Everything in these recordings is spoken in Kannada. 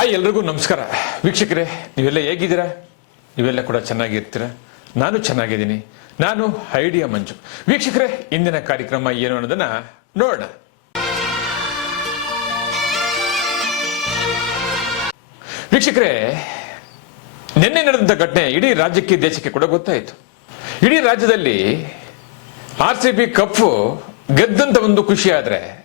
ಹಾಯ್, ಎಲ್ರಿಗೂ ನಮಸ್ಕಾರ. ವೀಕ್ಷಕರೇ, ನೀವೆಲ್ಲ ಹೇಗಿದ್ದೀರಾ? ನೀವೆಲ್ಲ ಕೂಡ ಚೆನ್ನಾಗಿರ್ತೀರ? ನಾನು ಚೆನ್ನಾಗಿದ್ದೀನಿ. ನಾನು ಐಡಿಯಾ ಮಂಜು. ವೀಕ್ಷಕರೇ, ಇಂದಿನ ಕಾರ್ಯಕ್ರಮ ಏನು ಅನ್ನೋದನ್ನ ನೋಡೋಣ. ವೀಕ್ಷಕರೇ, ನಿನ್ನೆ ನಡೆದಂತ ಘಟನೆ ಇಡೀ ರಾಜ್ಯಕ್ಕೆ, ದೇಶಕ್ಕೆ ಕೂಡ ಗೊತ್ತಾಯಿತು. ಇಡೀ ರಾಜ್ಯದಲ್ಲಿ ಆರ್ ಸಿ ಬಿ ಕಪ್ಪು ಗೆದ್ದಂತ ಒಂದು ಖುಷಿ ಆದ್ರೆ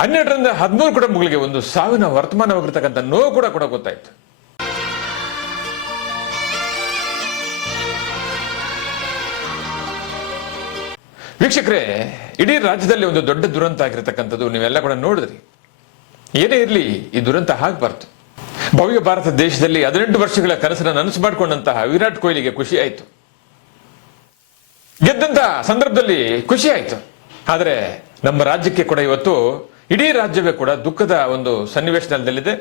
ಹನ್ನೆರಡರಿಂದ ಹದಿಮೂರು ಕುಟುಂಬಗಳಿಗೆ ಒಂದು ಸಾವಿನ ವರ್ತಮಾನವಾಗಿರ್ತಕ್ಕಂಥ ನೋವು ಕೂಡ ಕೂಡ ಗೊತ್ತಾಯ್ತು. ವೀಕ್ಷಕರೇ, ಇಡೀ ರಾಜ್ಯದಲ್ಲಿ ಒಂದು ದೊಡ್ಡ ದುರಂತ ಆಗಿರತಕ್ಕಂಥದ್ದು ನೀವೆಲ್ಲ ಕೂಡ ನೋಡಿದ್ರಿ. ಏನೇ ಇರಲಿ, ಈ ದುರಂತ ಆಗ್ಬಾರ್ದು. ಭವ್ಯ ಭಾರತ ದೇಶದಲ್ಲಿ ಹದಿನೆಂಟು ವರ್ಷಗಳ ಕನಸನ್ನು ನನಸು ಮಾಡಿಕೊಂಡಂತಹ ವಿರಾಟ್ ಕೊಹ್ಲಿಗೆ ಖುಷಿ ಆಯಿತು. ಗೆದ್ದಂತಹ ಸಂದರ್ಭದಲ್ಲಿ ಖುಷಿ ಆಯಿತು. ಆದರೆ ನಮ್ಮ ರಾಜ್ಯಕ್ಕೆ ಕೂಡ ಇವತ್ತು ಇಡೀ ರಾಜ್ಯವೇ ಕೂಡ ದುಃಖದ ಒಂದು ಸನ್ನಿವೇಶದಲ್ಲಿದೆ.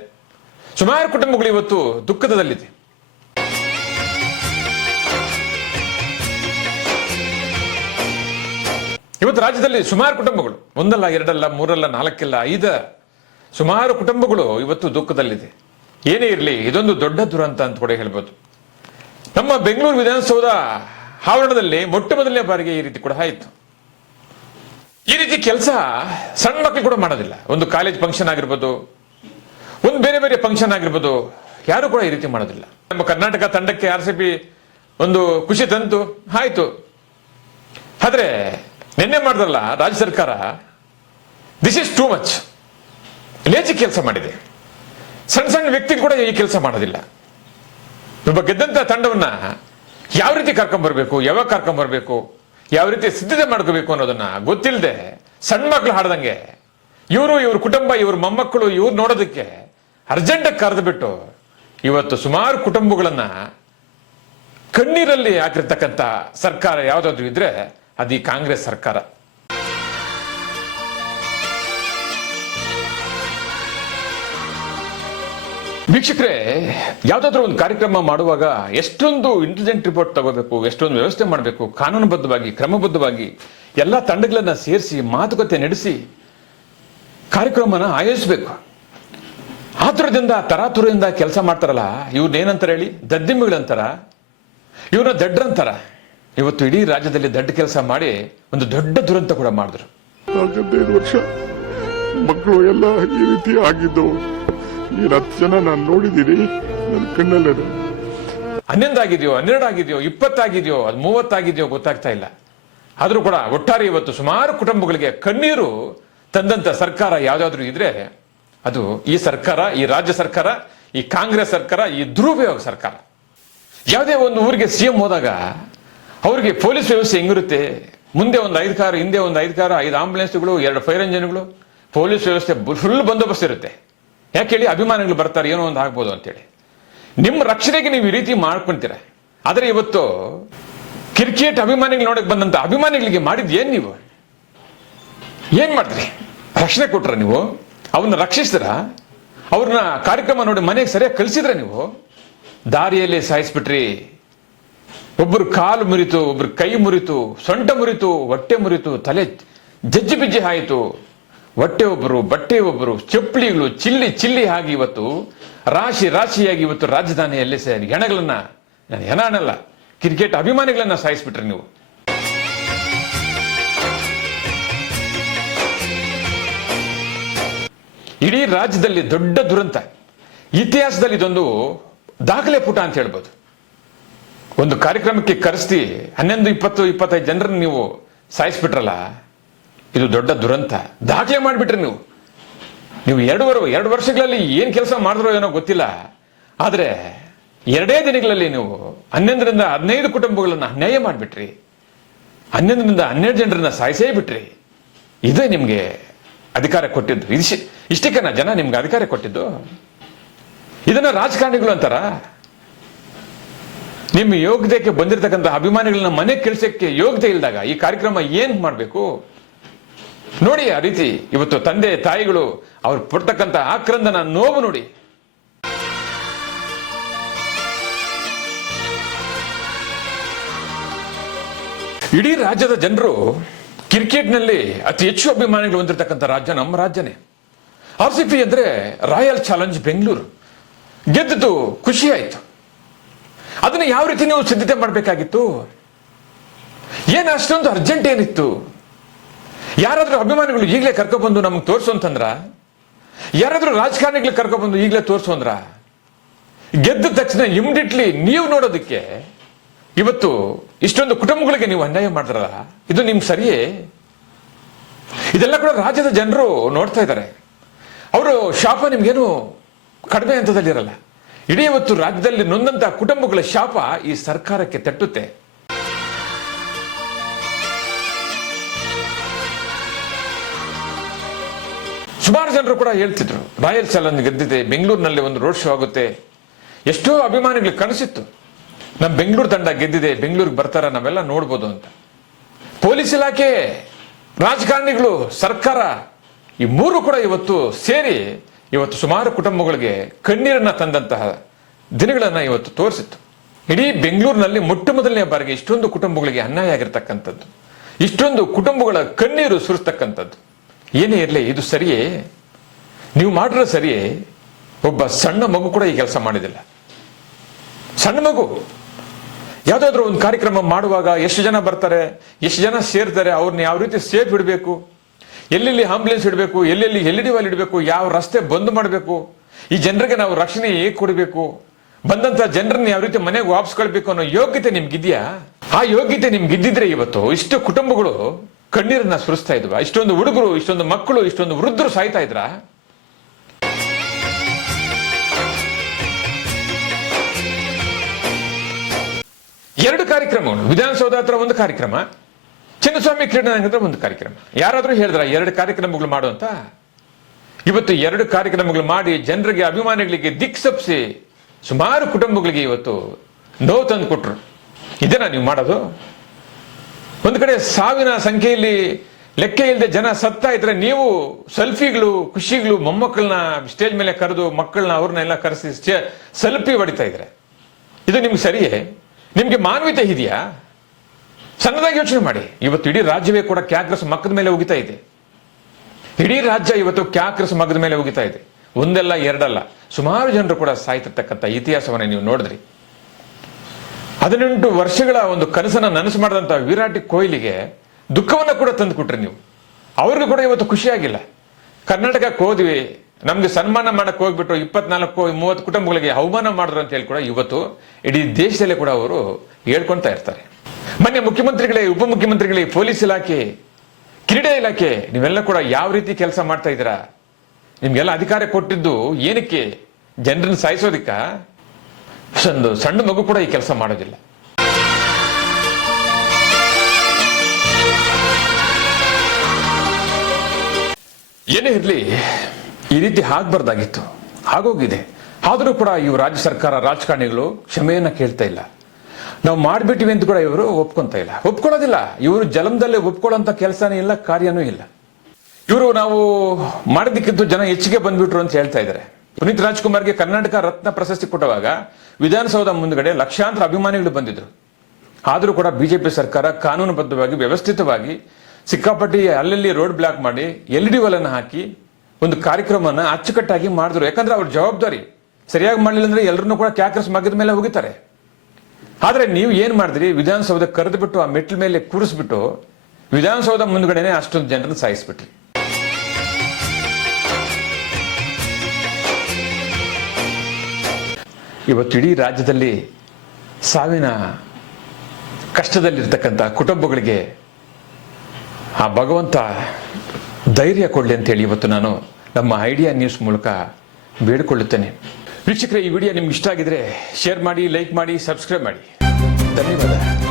ಸುಮಾರು ಕುಟುಂಬಗಳು ಇವತ್ತು ದುಃಖದಲ್ಲಿದೆ. ಇವತ್ತು ರಾಜ್ಯದಲ್ಲಿ ಸುಮಾರು ಕುಟುಂಬಗಳು, ಒಂದಲ್ಲ, ಎರಡಲ್ಲ, ಮೂರಲ್ಲ, ನಾಲ್ಕಲ್ಲ, ಐದ, ಸುಮಾರು ಕುಟುಂಬಗಳು ಇವತ್ತು ದುಃಖದಲ್ಲಿದೆ. ಏನೇ ಇರಲಿ, ಇದೊಂದು ದೊಡ್ಡ ದುರಂತ ಅಂತ ಕೂಡ ಹೇಳ್ಬೋದು. ನಮ್ಮ ಬೆಂಗಳೂರು ವಿಧಾನಸೌಧ ಆವರಣದಲ್ಲಿ ಮೊಟ್ಟ ಮೊದಲನೇ ಬಾರಿಗೆ ಈ ರೀತಿ ಕೂಡ ಆಯಿತು. ಈ ರೀತಿ ಕೆಲಸ ಸಣ್ಣ ಮಕ್ಕಳು ಕೂಡ ಮಾಡೋದಿಲ್ಲ. ಒಂದು ಕಾಲೇಜ್ ಫಂಕ್ಷನ್ ಆಗಿರ್ಬೋದು, ಒಂದು ಬೇರೆ ಬೇರೆ ಫಂಕ್ಷನ್ ಆಗಿರ್ಬೋದು, ಯಾರು ಕೂಡ ಈ ರೀತಿ ಮಾಡೋದಿಲ್ಲ. ನಮ್ಮ ಕರ್ನಾಟಕ ತಂಡಕ್ಕೆ ಆರ್ ಸಿ ಬಿ ಒಂದು ಖುಷಿ ತಂತು, ಆಯ್ತು. ಆದ್ರೆ ನಿನ್ನೆ ಮಾಡಿದ್ರಲ್ಲ ರಾಜ್ಯ ಸರ್ಕಾರ this is too much lazy ಕೆಲಸ ಮಾಡಿದೆ. ಸಣ್ಣ ಸಣ್ಣ ವ್ಯಕ್ತಿ ಕೂಡ ಈ ಕೆಲಸ ಮಾಡೋದಿಲ್ಲ. ಒಬ್ಬ ಗೆದ್ದಂತ ತಂಡವನ್ನ ಯಾವ ರೀತಿ ಕರ್ಕೊಂಡ್ ಬರ್ಬೇಕು, ಯಾವಾಗ ಕರ್ಕೊಂಡ್ ಬರ್ಬೇಕು ಯಾವ ರೀತಿ ಸಿದ್ಧತೆ ಮಾಡ್ಕೋಬೇಕು ಅನ್ನೋದನ್ನ ಗೊತ್ತಿಲ್ಲದೆ ಸಣ್ಣ ಮಕ್ಳು ಹಾಡ್ದಂಗೆ. ಇವರು, ಇವ್ರ ಕುಟುಂಬ, ಇವ್ರ ಮೊಮ್ಮಕ್ಕಳು, ಇವ್ರು ನೋಡೋದಕ್ಕೆ ಅರ್ಜೆಂಟಾಗಿ ಕರೆದು ಬಿಟ್ಟು ಇವತ್ತು ಸುಮಾರು ಕುಟುಂಬಗಳನ್ನ ಕಣ್ಣೀರಲ್ಲಿ ಹಾಕಿರ್ತಕ್ಕಂಥ ಸರ್ಕಾರ ಯಾವುದಾದ್ರೂ ಇದ್ರೆ ಅದು ಈ ಕಾಂಗ್ರೆಸ್ ಸರ್ಕಾರ. ವೀಕ್ಷಕರೇ, ಯಾವ್ದಾದ್ರು ಒಂದು ಕಾರ್ಯಕ್ರಮ ಮಾಡುವಾಗ ಎಷ್ಟೊಂದು ಇಂಟೆಲಿಜೆಂಟ್ ರಿಪೋರ್ಟ್ ತಗೋಬೇಕು, ಎಷ್ಟೊಂದು ವ್ಯವಸ್ಥೆ ಮಾಡಬೇಕು, ಕಾನೂನುಬದ್ಧವಾಗಿ, ಕ್ರಮಬದ್ಧವಾಗಿ ಎಲ್ಲ ತಂಡಗಳನ್ನ ಸೇರಿಸಿ, ಮಾತುಕತೆ ನಡೆಸಿ ಕಾರ್ಯಕ್ರಮನ ಆಯೋಜಿಸಬೇಕು. ಆತುರದಿಂದ ತರಾತುರದಿಂದ ಕೆಲಸ ಮಾಡ್ತಾರಲ್ಲ ಇವ್ರನ್ನ ಏನಂತಾರೆ ಹೇಳಿ? ದದ್ದಿಮ್ಮಿಗಳಂತಾರ ಇವ್ರನ್ನ ದಡ್ಡ್ರಂತಾರ ಇವತ್ತು ಇಡೀ ರಾಜ್ಯದಲ್ಲಿ ದಡ್ಡ ಕೆಲಸ ಮಾಡಿ ಒಂದು ದೊಡ್ಡ ದುರಂತ ಕೂಡ ಮಾಡಿದ್ರು. ವರ್ಷ ಮಕ್ಕಳು ಎಲ್ಲ ಈ ರೀತಿ ಆಗಿದ್ದು ಈ ಜನ ನಾನು ನೋಡಿದ್ದೀನಿ ನನ್ನ ಕಣ್ಣಲ್ಲೇ ಹನ್ನೊಂದು ಆಗಿದೆಯೋ ಹನ್ನೆರಡು ಆಗಿದೆಯೋ ಇಪ್ಪತ್ತಾಗಿದೆಯೋ, ಅದು ಮೂವತ್ತಾಗಿದೆಯೋ ಗೊತ್ತಾಗ್ತಾ ಇಲ್ಲ. ಆದ್ರೂ ಕೂಡ ಒಟ್ಟಾರೆ ಇವತ್ತು ಸುಮಾರು ಕುಟುಂಬಗಳಿಗೆ ಕಣ್ಣೀರು ತಂದಂತ ಸರ್ಕಾರ ಯಾವ್ದಾದ್ರು ಇದ್ರೆ ಅದು ಈ ಸರ್ಕಾರ, ಈ ರಾಜ್ಯ ಸರ್ಕಾರ, ಈ ಕಾಂಗ್ರೆಸ್ ಸರ್ಕಾರ, ಈ ದುರುಪಯೋಗ ಸರ್ಕಾರ. ಯಾವುದೇ ಒಂದು ಊರಿಗೆ ಸಿಎಂ ಹೋದಾಗ ಅವ್ರಿಗೆ ಪೊಲೀಸ್ ವ್ಯವಸ್ಥೆ ಹೆಂಗಿರುತ್ತೆ? ಮುಂದೆ ಒಂದು ಐದು ಕಾರು, ಹಿಂದೆ ಒಂದು ಐದು ಕಾರು, ಐದು ಆಂಬುಲೆನ್ಸ್ಗಳು, ಎರಡು ಫೈರ್ ಇಂಜಿನ್ಗಳು ಪೊಲೀಸ್ ವ್ಯವಸ್ಥೆ ಫುಲ್ ಬಂದೋಬಸ್ತ್ ಇರುತ್ತೆ. ಯಾಕೆ ಹೇಳಿ ಅಭಿಮಾನಿಗಳು ಬರ್ತಾರೆ, ಏನೋ ಒಂದು ಆಗ್ಬೋದು ಅಂತೇಳಿ. ನಿಮ್ಮ ರಕ್ಷಣೆಗೆ ನೀವು ಈ ರೀತಿ ಮಾಡ್ಕೊಂತೀರ? ಆದರೆ ಇವತ್ತು ಕ್ರಿಕೆಟ್ ಅಭಿಮಾನಿಗಳು ನೋಡಕ್ ಬಂದಂತ ಅಭಿಮಾನಿಗಳಿಗೆ ಮಾಡಿದ್ ಏನ್ ನೀವು? ಏನ್ ಮಾಡಿದ್ರಿ ರಕ್ಷಣೆ ಕೊಟ್ರ ನೀವು? ಅವನ್ನ ರಕ್ಷಿಸಿದ್ರ ಅವ್ರನ್ನ ಕಾರ್ಯಕ್ರಮ ನೋಡಿ ಮನೆಗೆ ಸರಿಯಾಗಿ ಕಲಿಸಿದ್ರ ನೀವು? ದಾರಿಯಲ್ಲಿ ಸಾಯಿಸ್ಬಿಟ್ರಿ. ಒಬ್ಬರು ಕಾಲು ಮುರಿತು, ಒಬ್ರು ಕೈ ಮುರಿತು, ಸೊಂಟ ಮುರಿತು, ಹೊಟ್ಟೆ ಮುರಿತು, ತಲೆ ಜಜ್ಜಿ ಬಿಜ್ಜಿ ಆಯಿತು ಹೊಟ್ಟೆ ಒಬ್ಬರು ಬಟ್ಟೆ ಒಬ್ಬರು ಚಪ್ಪಲಿಗಳು, ಚಿಲ್ಲಿ ಚಿಲ್ಲಿ ಆಗಿ ಇವತ್ತು, ರಾಶಿ, ರಾಶಿಯಾಗಿ ಇವತ್ತು ರಾಜಧಾನಿಯಲ್ಲಿ ಸೇರಿ ಹೆಣಗಳನ್ನ ನಾನು ಹೆಣ ಅನ್ನಲ್ಲ ಕ್ರಿಕೆಟ್ ಅಭಿಮಾನಿಗಳನ್ನ ಸಾಯಿಸ್ಬಿಟ್ರಿ ನೀವು. ಇಡೀ ರಾಜ್ಯದಲ್ಲಿ ದೊಡ್ಡ ದುರಂತ. ಇತಿಹಾಸದಲ್ಲಿ ಇದೊಂದು ದಾಖಲೆ ಪುಟ ಅಂತ ಹೇಳ್ಬೋದು. ಒಂದು ಕಾರ್ಯಕ್ರಮಕ್ಕೆ ಕರೆಸ್ತಿ ಹನ್ನೊಂದು, ಇಪ್ಪತ್ತು, ಇಪ್ಪತ್ತೈದು ಜನರನ್ನು ನೀವು ಸಾಯಿಸ್ಬಿಟ್ರಲ್ಲ ಇದು ದೊಡ್ಡ ದುರಂತ. ದಾಖಲೆ ಮಾಡಿಬಿಟ್ರಿ ನೀವು. ನೀವು ಎರಡೂವರೆ, ಎರಡು ವರ್ಷಗಳಲ್ಲಿ ಏನು ಕೆಲಸ ಮಾಡಿದ್ರೋ ಏನೋ ಗೊತ್ತಿಲ್ಲ. ಆದರೆ ಎರಡೇ ದಿನಗಳಲ್ಲಿ ನೀವು ಹನ್ನೊಂದರಿಂದ ಹದಿನೈದು ಕುಟುಂಬಗಳನ್ನ ಅನ್ಯಾಯ ಮಾಡಿಬಿಟ್ರಿ. ಹನ್ನೊಂದರಿಂದ ಹನ್ನೆರಡು ಜನರನ್ನ ಸಾಯಿಸೇ ಬಿಟ್ರಿ. ಇದೇ ನಿಮಗೆ ಅಧಿಕಾರ ಕೊಟ್ಟಿದ್ದು. ಇದಿಶ್, ಇಷ್ಟಕ್ಕನ ಜನ ನಿಮ್ಗೆ ಅಧಿಕಾರ ಕೊಟ್ಟಿದ್ದು? ಇದನ್ನ ರಾಜಕಾರಣಿಗಳು ಅಂತಾರ? ನಿಮ್ಮ ಯೋಗ್ಯತೆಗೆ ಬಂದಿರತಕ್ಕಂಥ ಅಭಿಮಾನಿಗಳನ್ನ ಮನೆ ಕೆಲಸಕ್ಕೆ ಯೋಗ್ಯತೆ ಇಲ್ದಾಗ ಈ ಕಾರ್ಯಕ್ರಮ ಏನ್ ಮಾಡಬೇಕು? ನೋಡಿ ಆ ರೀತಿ ಇವತ್ತು ತಂದೆ ತಾಯಿಗಳು ಅವ್ರು ಪಡ್ತಕ್ಕಂಥ ಆಕ್ರಂದನ ನೋವು ನೋಡಿ. ಇಡೀ ರಾಜ್ಯದ ಜನರು ಕ್ರಿಕೆಟ್ನಲ್ಲಿ ಅತಿ ಹೆಚ್ಚು ಅಭಿಮಾನಿಗಳು ಹೊಂದಿರತಕ್ಕಂಥ ರಾಜ್ಯ ನಮ್ಮ ರಾಜ್ಯನೇ. ಆರ್ ಸಿ ಪಿ ಅಂದರೆ ರಾಯಲ್ ಚಾಲೆಂಜ್ ಬೆಂಗಳೂರು. ಗೆದ್ದು ಖುಷಿ ಆಯ್ತು. ಅದನ್ನ ಯಾವ ರೀತಿ ನೀವು ಸಿದ್ಧತೆ ಮಾಡಬೇಕಾಗಿತ್ತು? ಏನು ಅಷ್ಟೊಂದು ಅರ್ಜೆಂಟ್ ಏನಿತ್ತು? ಯಾರಾದ್ರೂ ಅಭಿಮಾನಿಗಳು ಈಗಲೇ ಕರ್ಕೊಬಂದು ನಮಗೆ ತೋರಿಸು ಅಂತಂದ್ರ? ಯಾರಾದರೂ ರಾಜಕಾರಣಿಗಳು ಕರ್ಕೊಬಂದು ಈಗಲೇ ತೋರಿಸು ಅಂದ್ರ? ಗೆದ್ದ ತಕ್ಷಣ ಇಮಿಡಿಯೇಟ್ಲಿ ನೀವು ನೋಡೋದಕ್ಕೆ ಇವತ್ತು ಇಷ್ಟೊಂದು ಕುಟುಂಬಗಳಿಗೆ ನೀವು ಅನ್ಯಾಯ ಮಾಡಿದ್ರಲ್ಲ, ಇದು ನಿಮ್ಗೆ ಸರಿಯೇ? ಇದೆಲ್ಲ ಕೂಡ ರಾಜ್ಯದ ಜನರು ನೋಡ್ತಾ ಇದ್ದಾರೆ ಅವರು ಶಾಪ ನಿಮ್ಗೇನು ಕಡಿಮೆ ಹಂತದಲ್ಲಿರಲ್ಲ. ಇಡೀ ಇವತ್ತು ರಾಜ್ಯದಲ್ಲಿ ನೊಂದಂತ ಕುಟುಂಬಗಳ ಶಾಪ ಈ ಸರ್ಕಾರಕ್ಕೆ ತಟ್ಟುತ್ತೆ. ಸುಮಾರು ಜನರು ಕೂಡ ಹೇಳ್ತಿದ್ರು. ರಾಯಲ್ ಚಾಲೆಂಜ್ ಗೆದ್ದಿದೆ, ಬೆಂಗಳೂರಿನಲ್ಲಿ ಒಂದು ರೋಡ್ ಶೋ ಆಗುತ್ತೆ. ಎಷ್ಟೋ ಅಭಿಮಾನಿಗಳು ಕನಸಿತ್ತು. ನಮ್ಮ ಬೆಂಗಳೂರು ತಂಡ ಗೆದ್ದಿದೆ, ಬೆಂಗಳೂರಿಗೆ ಬರ್ತಾರ ನಾವೆಲ್ಲ ನೋಡ್ಬೋದು ಅಂತ. ಪೊಲೀಸ್ ಇಲಾಖೆ, ರಾಜಕಾರಣಿಗಳು, ಸರ್ಕಾರ, ಈ ಮೂರು ಕೂಡ ಇವತ್ತು ಸೇರಿ ಇವತ್ತು ಸುಮಾರು ಕುಟುಂಬಗಳಿಗೆ ಕಣ್ಣೀರನ್ನ ತಂದಂತಹ ದಿನಗಳನ್ನ ಇವತ್ತು ತೋರಿಸಿತ್ತು. ಇಡೀ ಬೆಂಗಳೂರಿನಲ್ಲಿ ಮೊಟ್ಟ ಮೊದಲನೇ ಬಾರಿಗೆ ಇಷ್ಟೊಂದು ಕುಟುಂಬಗಳಿಗೆ ಅನ್ಯಾಯ ಆಗಿರ್ತಕ್ಕಂಥದ್ದು. ಇಷ್ಟೊಂದು ಕುಟುಂಬಗಳ ಕಣ್ಣೀರು ಸುರಿಸ್ತಕ್ಕಂಥದ್ದು. ಏನೇ ಇರಲಿ, ಇದು ಸರಿಯೇ? ನೀವು ಮಾಡಿರೋ ಸರಿಯೇ? ಒಬ್ಬ ಸಣ್ಣ ಮಗು ಕೂಡ ಈ ಕೆಲಸ ಮಾಡಿದಿಲ್ಲ. ಸಣ್ಣ ಮಗು. ಯಾವುದಾದ್ರು ಒಂದು ಕಾರ್ಯಕ್ರಮ ಮಾಡುವಾಗ ಎಷ್ಟು ಜನ ಬರ್ತಾರೆ, ಎಷ್ಟು ಜನ ಸೇರ್ತಾರೆ, ಅವ್ರನ್ನ ಯಾವ ರೀತಿ ಸೇಫ್ ಇಡಬೇಕು ಎಲ್ಲೆಲ್ಲಿ ಆಂಬುಲೆನ್ಸ್ ಇಡಬೇಕು, ಎಲ್ಲೆಲ್ಲಿ ಎಲ್ ಡಿ ವಾಲ್ ಇಡಬೇಕು, ಯಾವ ರಸ್ತೆ ಬಂದ್ ಮಾಡಬೇಕು? ಈ ಜನರಿಗೆ ನಾವು ರಕ್ಷಣೆ ಹೇಗೆ ಕೊಡಬೇಕು? ಬಂದಂತ ಜನರನ್ನ ಯಾವ ರೀತಿ ಮನೆಗೆ ವಾಪಸ್ ಕಳ್ಬೇಕು ಅನ್ನೋ ಯೋಗ್ಯತೆ ನಿಮ್ಗಿದ್ಯಾ? ಆ ಯೋಗ್ಯತೆ ನಿಮ್ಗಿದ್ದಿದ್ರೆ ಇವತ್ತು ಇಷ್ಟು ಕುಟುಂಬಗಳು ಕಣ್ಣೀರನ್ನ ಸುರಿಸ್ತಾ ಇದ್ವಾ? ಇಷ್ಟೊಂದು ಹುಡುಗರು, ಇಷ್ಟೊಂದು ಮಕ್ಕಳು, ಇಷ್ಟೊಂದು ವೃದ್ಧರು ಸಾಯ್ತಾ ಇದ್ರಾ? ಎರಡು ಕಾರ್ಯಕ್ರಮಗಳು ವಿಧಾನಸೌಧ ಹತ್ರ ಒಂದು ಕಾರ್ಯಕ್ರಮ, ಚಿನ್ನಸ್ವಾಮಿ ಕ್ರೀಡಾಂಗಣದ ಒಂದು ಕಾರ್ಯಕ್ರಮ. ಯಾರಾದರೂ ಹೇಳಿದ್ರ ಎರಡು ಕಾರ್ಯಕ್ರಮಗಳು ಮಾಡುವಂತ ಇವತ್ತು ಎರಡು ಕಾರ್ಯಕ್ರಮಗಳು ಮಾಡಿ ಜನರಿಗೆ ಅಭಿಮಾನಿಗಳಿಗೆ ದಿಕ್ಸಪ್ಸಿ ಸುಮಾರು ಕುಟುಂಬಗಳಿಗೆ ಇವತ್ತು ನೋವು ತಂದು ಕೊಟ್ರು. ಇದನ್ನ ನೀವು ಮಾಡೋದು? ಒಂದು ಕಡೆ ಸಾವಿನ ಸಂಖ್ಯೆಯಲ್ಲಿ ಲೆಕ್ಕ ಇಲ್ಲದೆ ಜನ ಸತ್ತಾ ಇದ್ರೆ ನೀವು ಸೆಲ್ಫಿಗಳು, ಖುಷಿಗಳು, ಮೊಮ್ಮಕ್ಕಳನ್ನ ಸ್ಟೇಜ್ ಮೇಲೆ ಕರೆದು ಮಕ್ಕಳನ್ನ ಅವ್ರನ್ನೆಲ್ಲ ಕರೆಸಿ ಸೆಲ್ಫಿ ಹೊಡಿತಾ ಇದ್ರೆ. ಇದು ನಿಮ್ಗೆ ಸರಿಯೇ? ನಿಮ್ಗೆ ಮಾನವೀಯತೆ ಇದೆಯಾ? ಸಣ್ಣದಾಗಿ ಯೋಚನೆ ಮಾಡಿ. ಇವತ್ತು ಇಡೀ ರಾಜ್ಯವೇ ಕೂಡ ಕ್ಯಾಕ್ರಸ್ ಮಕ್ಕದ ಮೇಲೆ ಉಗಿತಾ ಇದೆ. ಇಡೀ ರಾಜ್ಯ ಇವತ್ತು ಕ್ಯಾಕ್ರಸ್ ಮಗದ ಮೇಲೆ ಉಗಿತಾ ಇದೆ. ಒಂದಲ್ಲ, ಎರಡಲ್ಲ. ಸುಮಾರು ಜನರು ಕೂಡ ಸಾಯ್ತಿರ್ತಕ್ಕಂಥ ಇತಿಹಾಸವನ್ನ ನೀವು ನೋಡಿದ್ರಿ. ಹದಿನೆಂಟು ವರ್ಷಗಳ ಒಂದು ಕನಸನ್ನ ನನಸು ಮಾಡಿದಂತ ವಿರಾಟ್ ಕೊಹ್ಲಿಗೆ ದುಃಖವನ್ನು ಕೂಡ ತಂದು ತಂದುಕೊಟ್ರಿ ನೀವು. ಅವ್ರಿಗೂ ಕೂಡ ಇವತ್ತು ಖುಷಿಯಾಗಿಲ್ಲ ಕರ್ನಾಟಕಕ್ಕೆ ಹೋದ್ವಿ ನಮ್ಗೆ ಸನ್ಮಾನ ಮಾಡಕ್ಕೆ ಹೋಗ್ಬಿಟ್ಟು ಇಪ್ಪತ್ನಾಲ್ಕು, ಮೂವತ್ತು ಕುಟುಂಬಗಳಿಗೆ ಅವಮಾನ ಮಾಡಿದ್ರು ಅಂತ ಹೇಳಿ ಕೂಡ ಇವತ್ತು ಇಡೀ ದೇಶದಲ್ಲೇ ಕೂಡ ಅವರು ಹೇಳ್ಕೊಂತ ಇರ್ತಾರೆ. ಮೊನ್ನೆ ಮುಖ್ಯಮಂತ್ರಿಗಳೇ, ಉಪಮುಖ್ಯಮಂತ್ರಿಗಳೇ, ಪೊಲೀಸ್ ಇಲಾಖೆ, ಕ್ರೀಡೆ ಇಲಾಖೆ, ನೀವೆಲ್ಲ ಕೂಡ ಯಾವ ರೀತಿ ಕೆಲಸ ಮಾಡ್ತಾ ಇದ್ದೀರಾ? ನಿಮ್ಗೆಲ್ಲ ಅಧಿಕಾರ ಕೊಟ್ಟಿದ್ದು ಏನಕ್ಕೆ? ಜನರನ್ನು ಸಾಯಿಸೋದಿಕ್ಕ? ಒಂದು ಸಣ್ಣ ಮಗು ಕೂಡ ಈ ಕೆಲಸ ಮಾಡೋದಿಲ್ಲ. ಏನೇ ಇರಲಿ, ಈ ರೀತಿ ಆಗ್ಬಾರ್ದಾಗಿತ್ತು. ಆಗೋಗಿದೆ. ಆದರೂ ಕೂಡ ಇವು ರಾಜ್ಯ ಸರ್ಕಾರ ರಾಜಕಾರಣಿಗಳು ಕ್ಷಮೆಯನ್ನ ಕೇಳ್ತಾ ಇಲ್ಲ. ನಾವು ಮಾಡಿಬಿಟ್ಟಿವಿ ಅಂತ ಕೂಡ ಇವರು ಒಪ್ಕೊಂತ ಇಲ್ಲ. ಒಪ್ಕೊಳ್ಳೋದಿಲ್ಲ. ಇವರು ಜಲಮದಲ್ಲೇ ಒಪ್ಕೊಳ್ಳೋಂಥ ಕೆಲಸನೇ ಇಲ್ಲ, ಕಾರ್ಯನೂ ಇಲ್ಲ. ಇವರು ನಾವು ಮಾಡಿದ್ದಕ್ಕಿಂತ ಜನ ಹೆಚ್ಚಿಗೆ ಬಂದ್ಬಿಟ್ರು ಅಂತ ಹೇಳ್ತಾ ಇದ್ದಾರೆ. ಪುನೀತ್ ರಾಜ್ಕುಮಾರ್ಗೆ ಕರ್ನಾಟಕ ರತ್ನ ಪ್ರಶಸ್ತಿ ಕೊಟ್ಟವಾಗ ವಿಧಾನಸೌಧ ಮುಂದಗಡೆ ಲಕ್ಷಾಂತರ ಅಭಿಮಾನಿಗಳು ಬಂದಿದ್ರು. ಆದರೂ ಕೂಡ ಬಿಜೆಪಿ ಸರ್ಕಾರ ಕಾನೂನುಬದ್ಧವಾಗಿ, ವ್ಯವಸ್ಥಿತವಾಗಿ ಸಿಕ್ಕಾಪಟ್ಟಿ ಅಲ್ಲಲ್ಲಿ ರೋಡ್ ಬ್ಲಾಕ್ ಮಾಡಿ ಎಲ್ ಡಿ ಒಲನ್ನು ಹಾಕಿ ಒಂದು ಕಾರ್ಯಕ್ರಮನ ಅಚ್ಚುಕಟ್ಟಾಗಿ ಮಾಡಿದ್ರು. ಯಾಕಂದ್ರೆ ಅವ್ರ ಜವಾಬ್ದಾರಿ ಸರಿಯಾಗಿ ಮಾಡಲಿಲ್ಲ ಅಂದ್ರೆ ಎಲ್ಲರನ್ನೂ ಕೂಡ ಕ್ಯಾಕರ್ಸ್ ಮಗದ ಮೇಲೆ ಹೋಗಿತಾರೆ. ಆದರೆ ನೀವು ಏನ್ ಮಾಡಿದ್ರಿ? ವಿಧಾನಸೌಧ ಕರೆದು ಬಿಟ್ಟು ಆ ಮೆಟ್ಲ ಮೇಲೆ ಕೂರಿಸ್ಬಿಟ್ಟು ವಿಧಾನಸೌಧ ಮುಂದ್ಗಡೆನೆ ಅಷ್ಟೊಂದು ಜನರನ್ನು ಸಾಯಿಸ್ಬಿಟ್ರಿ. ಇವತ್ತು ಇಡೀ ರಾಜ್ಯದಲ್ಲಿ ಸಾವಿನ ಕಷ್ಟದಲ್ಲಿರ್ತಕ್ಕಂಥ ಕುಟುಂಬಗಳಿಗೆ ಆ ಭಗವಂತ ಧೈರ್ಯ ಕೊಡಲಿ ಅಂತೇಳಿ ಇವತ್ತು ನಾನು ನಮ್ಮ ಐಡಿಯಾ ನ್ಯೂಸ್ ಮೂಲಕ ಬೇಡಿಕೊಳ್ಳುತ್ತೇನೆ. ವೀಕ್ಷಕರೇ, ಈ ವಿಡಿಯೋ ನಿಮ್ಗೆ ಇಷ್ಟ ಆಗಿದ್ರೆ ಶೇರ್ ಮಾಡಿ, ಲೈಕ್ ಮಾಡಿ, ಸಬ್ಸ್ಕ್ರೈಬ್ ಮಾಡಿ. ಧನ್ಯವಾದ.